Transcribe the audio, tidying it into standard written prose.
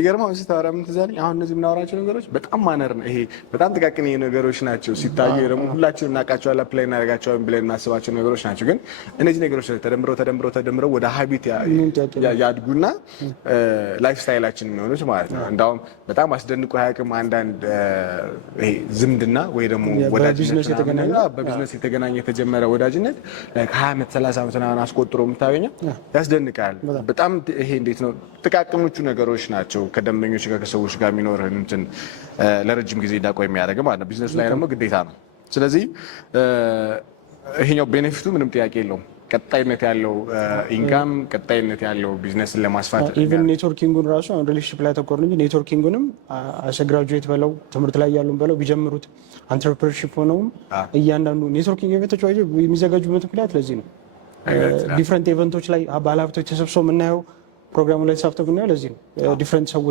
ይገርማው ስታወራ ምን ትዝ አለኝ። አሁን እነዚህ የምናወራቸው ነገሮች በጣም ማነር ነው። ይሄ በጣም ጥቃቅን ነገሮች ናቸው። ሲታዩ ደግሞ ሁላችንም እናውቃቸዋለን፣ አፕላይ እናደርጋቸዋለን ብለን እናስባቸው ነገሮች ናቸው። ግን እነዚህ ነገሮች ተደምረው ወደ ሀቢት ያድጉና ላይፍ ስታይላችን የሚሆኑት ማለት ነው። እንዳውም በጣም አስደንቆ አያውቅም። አንዳንድ ይሄ ዝምድና ወይ ደግሞ ወዳጅነት በቢዝነስ የተገናኘ የተጀመረ ወዳጅነት ከ20 ዓመት 30 ዓመት ምናምን አስቆጥሮ የምታገኘው ያስደንቃል በጣም። ይሄ እንዴት ነው ጥቃቅኖቹ ነገሮች ናቸው ከደንበኞች ጋር ከሰዎች ጋር የሚኖርህን እንትን ለረጅም ጊዜ እንዳቆይ የሚያደርግ ማለት ነው። ቢዝነሱ ላይ ደግሞ ግዴታ ነው። ስለዚህ ይሄኛው ቤኔፊቱ ምንም ጥያቄ የለውም። ቀጣይነት ያለው ኢንካም፣ ቀጣይነት ያለው ቢዝነስን ለማስፋት ኢቭን ኔትወርኪንጉን ራሱ አሁን ሪሌሽንሺፕ ላይ ተቆርን እንጂ ኔትወርኪንጉንም አሰግራጁዌት በለው ትምህርት ላይ ያሉን በለው ቢጀምሩት አንትረፕረነርሺፕ ሆነውም እያንዳንዱ ኔትወርኪንግ ኢቨንቶች የሚዘጋጁበት ምክንያት ለዚህ ነው። ዲፍረንት ኢቨንቶች ላይ ባለሀብቶች ተሰብስበው የምናየው ፕሮግራሙ ላይ ተሳትፈው የምናየው ለዚህ ነው። ዲፍረንት ሰዎች